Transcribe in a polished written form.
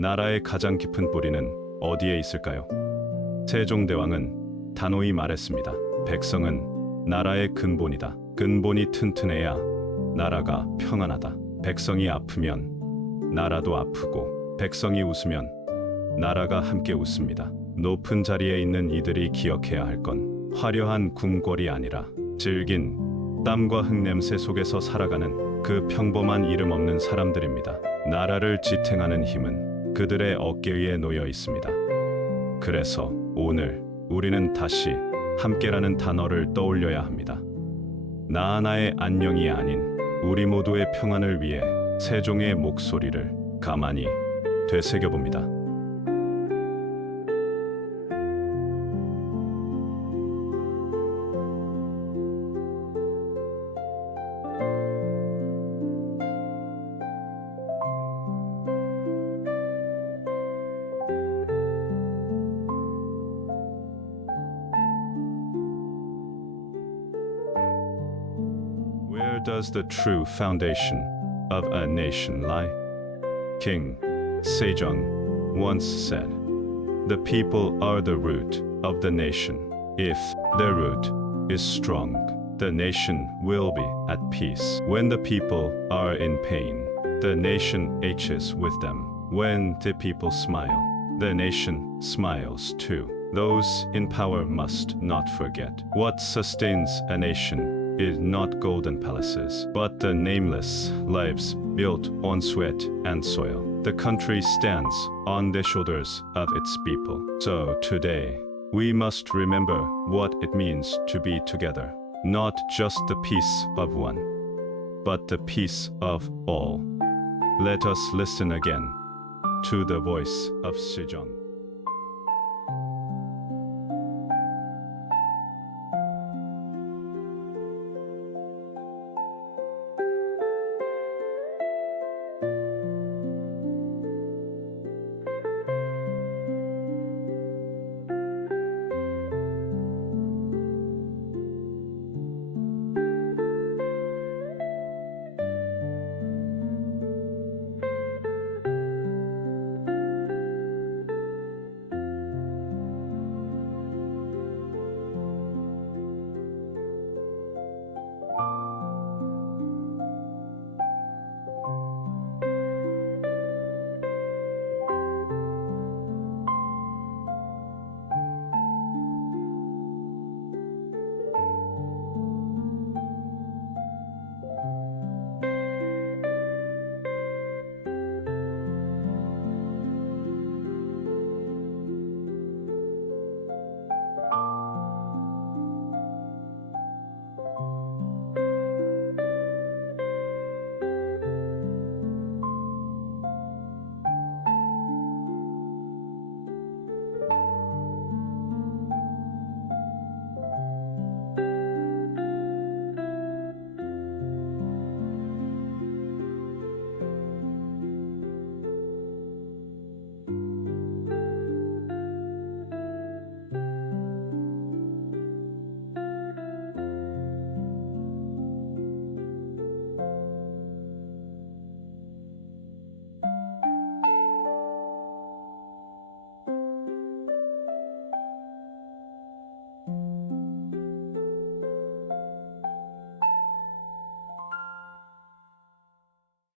나라의 가장 깊은 뿌리는 어디에 있을까요? 세종대왕은 단호히 말했습니다. 백성은 나라의 근본이다. 근본이 튼튼해야 나라가 평안하다. 백성이 아프면 나라도 아프고, 백성이 웃으면 나라가 함께 웃습니다. 높은 자리에 있는 이들이 기억해야 할 건 화려한 궁궐이 아니라 질긴 땀과 흙냄새 속에서 살아가는 그 평범한 이름 없는 사람들입니다. 나라를 지탱하는 힘은 그들의 어깨 위에 놓여 있습니다. 그래서 오늘 우리는 다시 함께라는 단어를 떠올려야 합니다. 나 하나의 안녕이 아닌 우리 모두의 평안을 위해 세종의 목소리를 가만히 되새겨봅니다. Where does the true foundation of a nation lie? King Sejong once said, "The people are the root of the nation. If the root is strong, the nation will be at peace. When the people are in pain, the nation aches with them. When the people smile, the nation smiles too." Those in power must not forget what sustains a nation is not golden palaces, but the nameless lives built on sweat and soil. The country stands on the shoulders of its people. So today, we must remember what it means to be together. Not just the peace of one, but the peace of all. Let us listen again to the voice of Sejong.